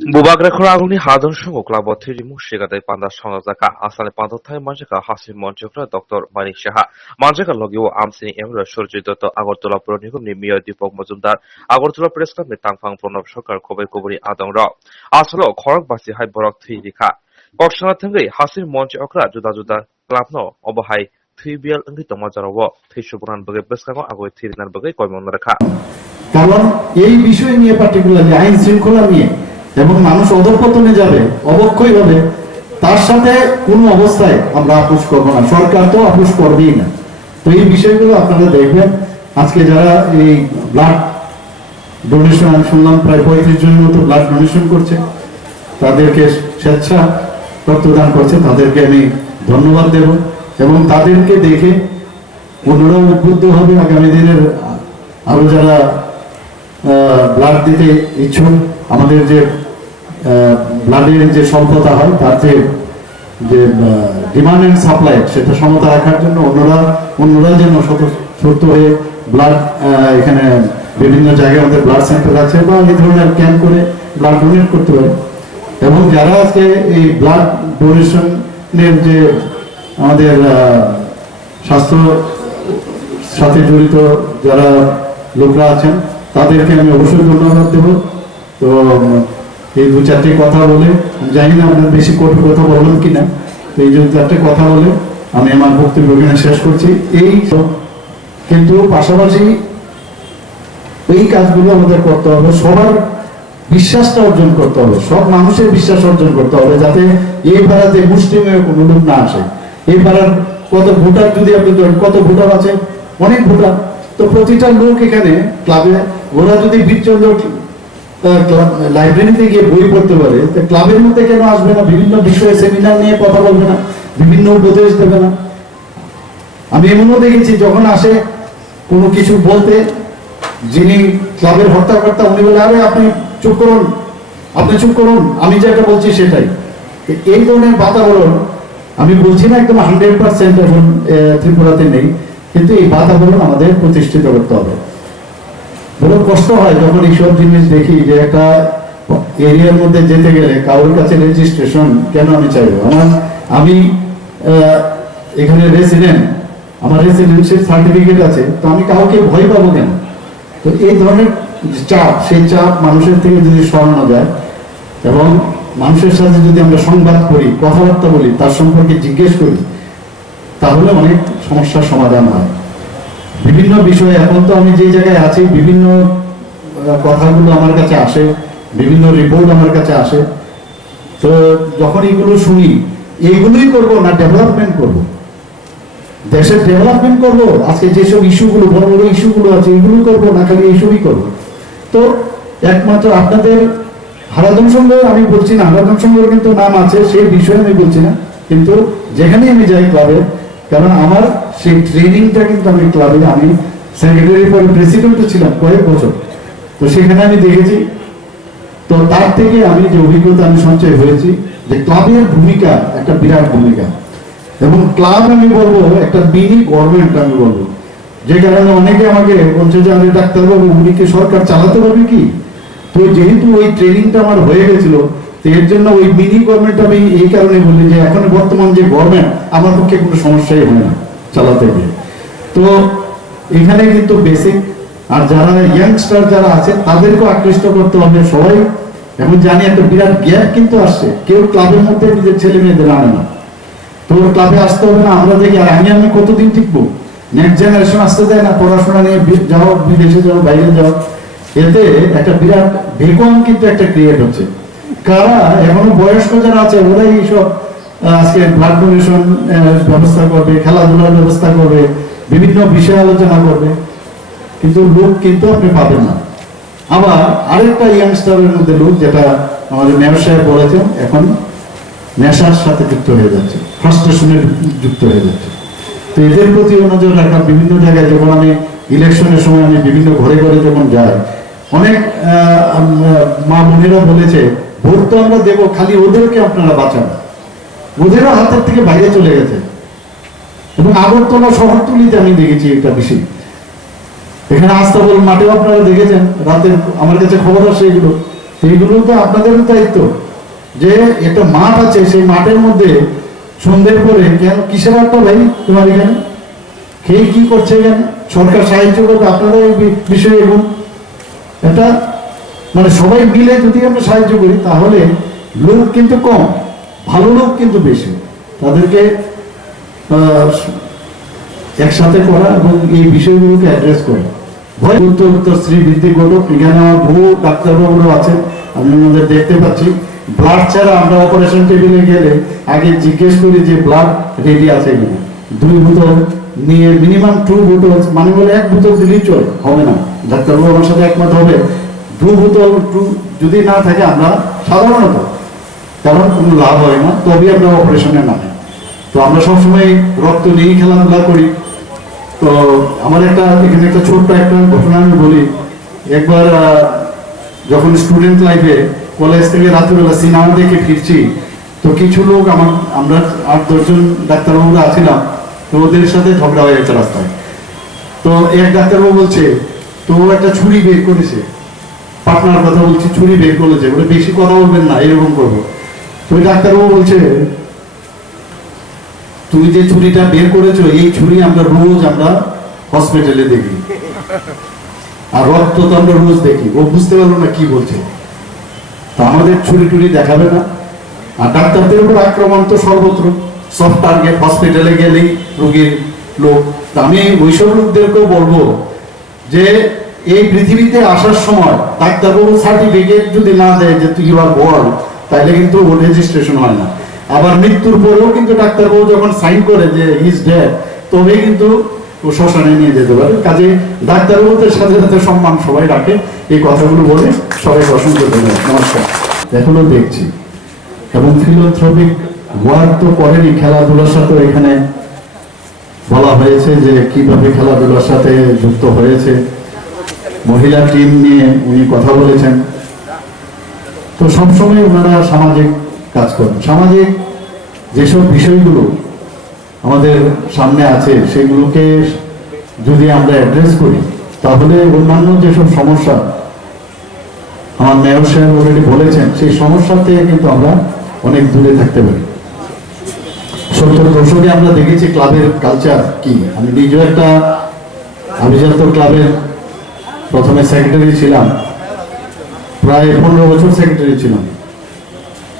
Bubagrachora aguni hadon shungo klabo thirimu shigate panda shonazaka asale pandothai manjaka hasim monchokra Dr. Manik Shaha manjaka logio amsini emra surjito Agartala Pur Nigam ni Mia Dipok Majumdar Agartala Press Club ni Tangphang Pranab Sarkar Khobei Kobori Adongra asalo Khorakbasi hai borak thui dikha Koksana thangai hasim monchokra juda juda klabno obahai থুইবিয়াল अंगि तमाजाराव थैसुबरान बगे बेसकांगो आगय थैरिनार बगे कयमन राखा কারণ এই বিষয় নিয়ে particularly আইন শৃঙ্খলা নিয়ে এবং মানুষ অধঃপতনে যাবে অবক্ষয় হবে তার সাথে কোনো অবস্থায় আমরা আপোষ করব না সরকার তো আপোষ করবেই না তো এই বিষয়গুলো আপনারা দেখবেন আজকে যারা এই ব্লাড ডোনেশন আমি শুনলাম প্রায় 35 জনের মতো ব্লাড ডোনেশন করছে তাদেরকে স্বেচ্ছা রক্তদান করছে তাদেরকে আমি ধন্যবাদ দেব এবং তাদেরকে দেখে অন্যরা উদ্বুদ্ধ হবে আগামী দিনের আরো যারা ব্লাড দিতে ইচ্ছুক আমাদের যে ব্লাডের যে স্বল্পতা হয় তাতে যে ডিমান্ড এন্ড সাপ্লাই সেটা সমতা রাখার জন্য অন্যরা যেন স্বতঃস্ফূর্ত হয়ে ব্লাড এখানে বিভিন্ন জায়গায় আমাদের ব্লাড সেন্টার আছে বা এই ধরনের ক্যাম্প করে ব্লাড ডোনেট করতে পারে এবং যারা আজকে এই ব্লাড ডোনেশনের যে আমাদের স্বাস্থ্য সাথে জড়িত যারা লোকরা আছেন তাদেরকে আমি অবশ্যই ধন্যবাদ দেব তো এই দু চারটি কথা বলে জানি না আপনার বেশি কঠোর কথা বললাম কিনা তো এই দু চারটি কথা বলে আমি আমার বক্তব্য এখানে শেষ করছি এই কিন্তু পাশাপাশি এই কাজগুলো আমাদের করতে হবে সবার বিশ্বাসটা অর্জন করতে হবে সব মানুষের বিশ্বাস অর্জন করতে হবে যাতে এই পাড়াতে মুসলিমের কোনো লোক না আসে এই পাড়ার কত ভোটার যদি আপনি ধরেন কত ভোটার আছে অনেক ভোটার তো প্রতিটা লোক এখানে ক্লাবে ওরা যদি বীরচন্দ্র লাইব্রেরিতে গিয়ে বই পড়তে পারে তো ক্লাবের মধ্যে কেন আসবে না বিভিন্ন বিষয়ে সেমিনার নিয়ে কথা বলবে না বিভিন্ন উপদেশ দেবে না আমি এমনও দেখেছি যখন আসে কোনো কিছু বলতে যিনি ক্লাবের হর্তাকর্তা উনি বলে আরে আপনি চুপ করুন আমি যেটা বলছি সেটাই এই ধরনের বাতাবরণ আমি বলছি না একদম 100% এখন ত্রিপুরাতে নেই কিন্তু এই বাতাবরণ আমাদের প্রতিষ্ঠিত করতে হবে বড় কষ্ট হয় যখন এইসব জিনিস দেখি যে একটা এরিয়ার মধ্যে যেতে গেলে কারোর কাছে রেজিস্ট্রেশন কেন আমি চাইবো আমি এখানে রেসিডেন্ট আমার রেসিডেন্সিয়াল সার্টিফিকেট আছে তো আমি কাউকে ভয় পাবো কেন তো এই ধরনের চাপ সেই চাপ মানুষের থেকে যদি সরানো যায় এবং মানুষের সাথে যদি আমরা সংবাদ করি কথাবার্তা বলি তার সম্পর্কে জিজ্ঞেস করি তাহলে অনেক সমস্যার সমাধান হয় বিভিন্ন বিষয়ে এখন তো আমি যে জায়গায় আছি বিভিন্ন কথাগুলো আমার কাছে আসে বিভিন্ন রিপোর্ট আমার কাছে আসে তো যখন এগুলো শুনি এইগুলোই করব না ডেভেলপমেন্ট করব দেশের ডেভেলপমেন্ট করব আজকে যেসব ইস্যুগুলো বড় বড় ইস্যুগুলো আছে এগুলো করব না খালি এইসবই করব তো একমাত্র আপনাদের হারাধন সংঘ আমি বলছি না হারাধন সংঘের কিন্তু নাম আছে সেই বিষয়ে আমি বলছি না কিন্তু যেখানে আমি যাই ক্লাবে কারণ আমার সেই ট্রেনিংটা কিন্তু আমি ক্লাবে আমি সেক্রেটারি পরে প্রেসিডেন্টও ছিলাম কয়েক বছর তো সেখানে আমি দেখেছি তো তার থেকে আমি যে অভিজ্ঞতা আমি সঞ্চয় হয়েছি যে ক্লাবের ভূমিকা একটা বিরাট ভূমিকা এবং ক্লাব আমি বলবো একটা মিনি গভর্নমেন্ট আমি বলবো যে কারণে অনেকে আমাকে বলছে যে আমি ডাক্তারবাবু উনিকে সরকার চালাতে পারবে কি তো যেহেতু ওই ট্রেনিংটা আমার হয়ে গেছিল তো এর জন্য ওই মিনি গভর্নমেন্ট আমি এই কারণে বলি যে এখন বর্তমান যে গভর্নমেন্ট আমার পক্ষে কোনো সমস্যাই হয় না চালাতে গিয়ে তো এখানে কিন্তু বেসিক আর যারা ইয়াংস্টার যারা আছে তাদেরকেও আকৃষ্ট করতে হবে সবাই এখন জানি একটা বিরাট গ্যাপ কিন্তু আসছে কেউ ক্লাবের মধ্যে নিজের ছেলে মেয়েদের আনে না তো ক্লাবে আসতে হবে না আমরা দেখি আর আমি কতদিন টিকবো নেক্সট জেনারেশন আসতে দেয় না পড়াশোনা নিয়ে যাও বিদেশে যাও বাইরে যাও এতে একটা বিরাট ভ্যাকুয়াম কিন্তু একটা ক্রিয়েট হচ্ছে কারা এখনো বয়স্ক যারা আছে ওরাই সব আজকে ব্লাড ডোনেশন ব্যবস্থা করবে খেলাধুলার ব্যবস্থা করবে বিভিন্ন বিষয় আলোচনা করবে কিন্তু লোক কিন্তু আপনি পাবেন না আবার আরেকটা ইয়াংস্টারের মধ্যে লোক যেটা আমাদের মেয়র সাহেব বলেছেন এখন নেশার সাথে যুক্ত হয়ে যাচ্ছে ফ্রাস্ট্রেশনে যুক্ত হয়ে যাচ্ছে তো এদের প্রতি নজর রাখা বিভিন্ন জায়গায় যখন আমি ইলেকশনের সময় আমি বিভিন্ন ঘরে ঘরে যখন যাই অনেক মা বোনেরা বলেছে ভোট তো আমরা দেবো খালি ওদেরকে আপনারা বাঁচান ওদেরও হাতের থেকে বাইরে চলে গেছে এবং আগরতলা শহরতলিতে আমি দেখেছি একটা বিষয় এখানে আস্তাবল মাঠেও আপনারা দেখেছেন রাতের আমার কাছে খবর আসে এগুলো এইগুলো তো আপনাদেরও দায়িত্ব, যে একটা মাঠ আছে, সেই মাঠের মধ্যে সন্ধ্যের পরে কেন কিসের আড্ডা ভাই তোমার এখানে, খেয়ে কি করছে এখানে, সরকার সাহায্য করবে, আপনারা এই বিষয়ে এগুন এটা মানে সবাই মিলে যদি আমরা সাহায্য করি তাহলে লোক কিন্তু কম, ভালো লোক কিন্তু বেশি, তাদেরকে একসাথে করা এবং এই বিষয়গুলোকে অ্যাড্রেস করা। উত্তর শ্রী ভিত্তিক ঘটক, এখানে আমার বহু ডাক্তারবাবুরাও আছেন, আমি ওনাদের দেখতে পাচ্ছি। ব্লাড ছাড়া আমরা অপারেশন টেবিলে গেলে আগে জিজ্ঞেস করি যে ব্লাড রেডি আছে কিনা, 2 বোতল নিয়ে মিনিমাম 2 বোতল, মানে বলে 1 বোতল দিলেই চলে, হবে না, ডাক্তারবাবু আমার সাথে একমত হবে, 2 বোতল যদি না থাকে আমরা সাধারণত, কারণ কোনো লাভ হয় না, তবে আমরা অপারেশনে নামে। তো আমরা সবসময় রক্ত নিয়েই খেলাধুলা করি। তো আমার এখানে একটা ছোট্ট একটা ঘটনা আমি বলি। একবার যখন স্টুডেন্ট লাইফে কলেজ থেকে রাত্রিবেলা সিনেমা দেখে ফিরছি, তো কিছু লোক আমরা 8-10 জন ডাক্তারবাবুরা আছিলাম, তো ওদের সাথে ঝগড়া হয়ে গেছে রাস্তায়। তো এক ডাক্তারবাবু বলছে, তো ও একটা ছুরি বের করেছে, পাটনার কথা বলছি, ছুরি বের করেছে, বলে বেশি কথা বলবেন না, এরকম করবো। তো ওই ডাক্তারবাবু বলছে, তুমি যে ছুরিটা বের করেছো, এই ছুরি আমরা রোজ হসপিটালে দেখি, আর রক্ত তো আমরা রোজ দেখি। ও বুঝতে পারলো না কি বলছে। তো আমাদের ছুরি টুরি দেখাবে না, আর ডাক্তারদের উপর আক্রমণ তো সর্বত্র, সব টার্গেট, হসপিটালে গেলেই রোগীর লোক। আমি ওইসব লোকদেরকেও বলবো যে এই পৃথিবীতে আসার সময় ডাক্তারবাবু সার্টিফিকেট যদি না দেয় যে তুই আর বল, তাহলে কিন্তু ও রেজিস্ট্রেশন হয় না। আবার মৃত্যুর পরেও কিন্তু ডাক্তারবাবু যখন সাইন করে যে ইজ ডেড, তবে কিন্তু ও শ্মশানে নিয়ে যেতে পারে। কাজে ডাক্তারবাবুদের সাথে সাথে সম্মান সবাই রাখে। এই কথাগুলো বলে সবাইকে অসংখ্য ধন্যবাদ, নমস্কার। এখনো দেখছি এবং ফিলোথ্রপিক ওয়ার্ক তো করেনি, খেলাধুলার সাথে এখানে বলা হয়েছে যে কিভাবে খেলাধুলার সাথে যুক্ত হয়েছে, মহিলা টিম নিয়ে উনি কথা বলেছেন। তো সবসময় ওনারা সামাজিক কাজ করেন, সামাজিক যেসব বিষয়গুলো আমাদের সামনে আছে সেগুলোকে যদি আমরা অ্যাড্রেস করি, তাহলে অন্যান্য যেসব সমস্যা আমার মেয়র সাহেব অলরেডি বলেছেন, সেই সমস্যা থেকে কিন্তু আমরা অনেক দূরে থাকতে পারি। 70 দশকে আমরা দেখেছি ক্লাবের কালচার কি। আমি নিজেও একটা আভিজাত্য ক্লাবের প্রথমে সেক্রেটারি ছিলাম, প্রায় 15 বছর সেক্রেটারি ছিলাম।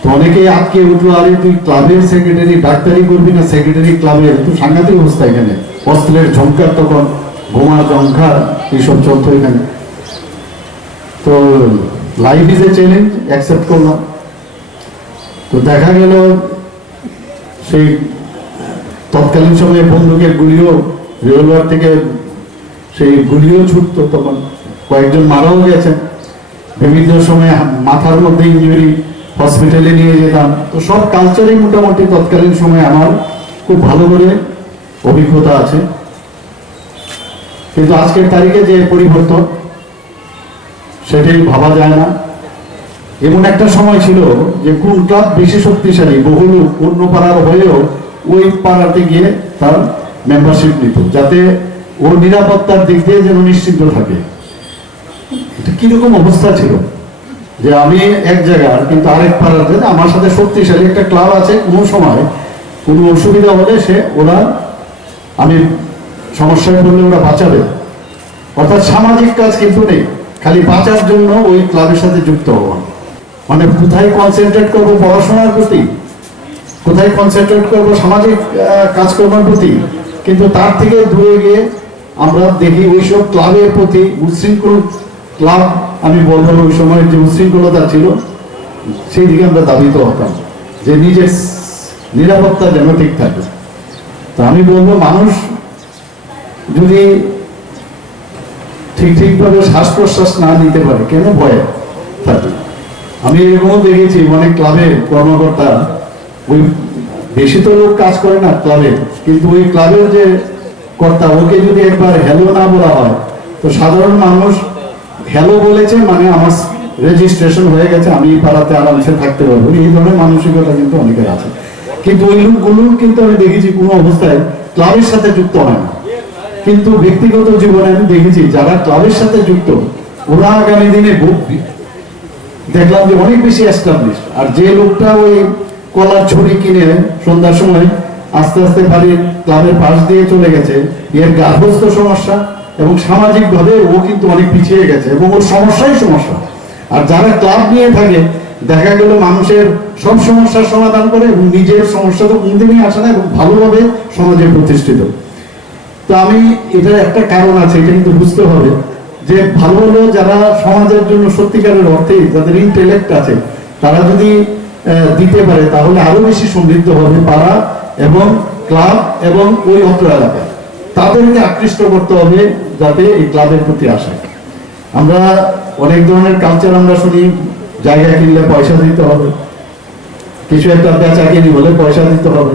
তো অনেকেই আজকে উঠলো, আরে তুই ক্লাবের সেক্রেটারি, ডাক্তারি করবি না সেক্রেটারি ক্লাবের, তো সাংঘাতিক অবস্থা এখানে, অস্ত্রের ঝংকার, তখন বোমার ঝংকার এইসব চলতো এখানে। তো life is a challenge, accept করলাম। তো দেখা গেল সেই তৎকালীন সময়ে বন্দুকের গুলিও, রিভলভার থেকে সেই গুলিও ছুটতো, তখন কয়েকজন মারাও গেছেন, বিভিন্ন সময় মাথার মধ্যে ইঞ্জুরি, হসপিটালে নিয়ে যেতাম। তো সব কালচারই মোটামুটি তৎকালীন সময় আমার খুব ভালো করে অভিজ্ঞতা আছে। কিন্তু আজকের তারিখে যে পরিবর্তন, সেটাই ভাবা যায় না। এমন একটা সময় ছিল যে কোন ক্লাব বেশি শক্তিশালী, বহু লোক অন্য পাড়ার হয়েও ওই পাড়াতে গিয়ে তার মেম্বারশিপ নিত, যাতে ওর নিরাপত্তার দিক দিয়ে যেন নিশ্চিন্ত থাকে। এটা কিরকম অবস্থা ছিল যে আমি এক জায়গার কিন্তু আরেক পাড়াতে, আমার সাথে শক্তিশালী একটা ক্লাব আছে, কোনো সময় কোনো অসুবিধা হলে আমি সমস্যায় পড়লে ওরা বাঁচাবে। অর্থাৎ সামাজিক কাজ কিন্তু নেই, খালি বাঁচার জন্য ওই ক্লাবের সাথে যুক্ত হওয়া। মানে কোথায় কনসেন্ট্রেট করবো পড়াশোনার প্রতি, কোথায় কনসেন্ট্রেট করবো সামাজিক কাজকর্মের প্রতি, কিন্তু তার থেকে দূরে গিয়ে আমরা দেখি ওইসব ক্লাবের প্রতি উচ্ছৃঙ্খল ক্লাব, আমি বলবো ওই সময় যে উচ্ছৃঙ্খলতা ছিল, সেই দিকে আমরা দাবিত হতাম যে নিজের নিরাপত্তা যেন ঠিক থাকে। তো আমি বলবো মানুষ যদি ঠিকভাবে শ্বাস প্রশ্বাস না নিতে পারে, কেন ভয়ে থাকে। আমি এরকমও দেখেছি অনেক ক্লাবের কর্মকর্তা, ওই বেশি তো লোক কাজ করে না ক্লাবে, কিন্তু ওই ক্লাবের যে কর্তা, ওকে যদি একবার হ্যালো না বলা হয়, তো সাধারণ মানুষ হ্যালো বলেছে মানে আমার রেজিস্ট্রেশন হয়ে গেছে, আমি পাড়াতে আরামসে থাকতে পারবো, এই ধরনের মানসিকতা কিন্তু অনেকের আছে। কিন্তু ওই লোকগুলো কিন্তু আমি দেখেছি কোনো অবস্থায় ক্লাবের সাথে যুক্ত হয় না। কিন্তু ব্যক্তিগত জীবনে আমি দেখেছি যারা ক্লাবের সাথে যুক্ত, ওরা আগামী দিনে দেখলাম যে অনেক বেশি এস্টাবলিশ। আর যে লোকটা ওই কলার ছড়ি কিনে সন্ধ্যার সময় আস্তে আস্তে বাড়ির ক্লাবের পাশ দিয়ে চলে গেছে, এর গার্হস্থ্য সমস্যা এবং সামাজিক ভাবে ও কিন্তু অনেক পিছিয়ে গেছে এবং ওর সমস্যাই সমস্যা। আর যারা ক্লাব নিয়ে থাকে দেখা গেল মানুষের সব সমস্যার সমাধান করে এবং নিজের সমস্যা তো কোনদিনই আসে না এবং ভালোভাবে সমাজে প্রতিষ্ঠিত। তো আমি এটার একটা কারণ আছে, এটা কিন্তু বুঝতে হবে যে ভালো ভালো যারা সমাজের জন্য সত্যিকারের অর্থে যাদের ইন্টেলেক্ট আছে তারা যদি দিতে পারে তাহলে আরো বেশি সমৃদ্ধ হবে পাড়া এবং ক্লাব এবং ওই অত্র এলাকা। তাদেরকে আকৃষ্ট করতে হবে যাতে এই ক্লাবের প্রতি আসে। আমরা অনেক ধরনের কালচার আমরা শুনি, জায়গা কিনলে পয়সা দিতে হবে, কিছু একটা বেচা কিনি বলে পয়সা দিতে হবে।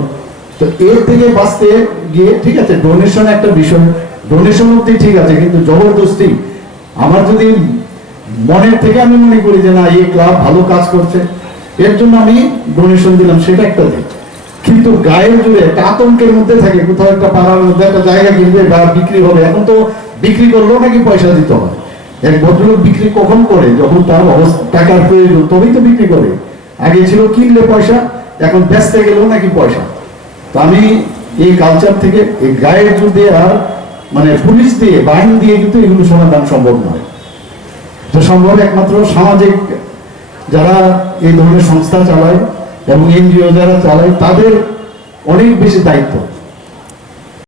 তো এর থেকে বাঁচতে গিয়ে ঠিক আছে ডোনেশন একটা বিষয়, ডোনেশন অব্দি ঠিক আছে, কিন্তু জবরদস্তি আমার যদি মনের থেকে আমি মনে করি যে না এই ক্লাব ভালো কাজ করছে এর জন্য আমি ডোনেশন দিলাম, সেটা একটা দিক। কিন্তু গায়ের জুড়ে একটা আতঙ্কের মধ্যে থাকে, কোথাও একটা পাড়ার মধ্যে একটা জায়গা কিনবে বা বিক্রি হবে, এখন তো বিক্রি করলেও নাকি পয়সা দিতে হয়। এক ভদ্রলোক বিক্রি কখন করে? যখন তার টাকার প্রয়োজন তবেই তো বিক্রি করে। আগে ছিল কিনলে পয়সা, এখন বেচতে গেলেও নাকি পয়সা। তো আমি এই কালচার থেকে এই গায়ের জোর দিয়ে আর মানে পুলিশ দিয়ে বাহিনী দিয়ে কিন্তু এগুলো সমাধান সম্ভব নয়। তো সম্ভব একমাত্র সামাজিক যারা এই ধরনের সংস্থা চালায় এবং এনজিও যারা চালায় তাদের অনেক বেশি দায়িত্ব।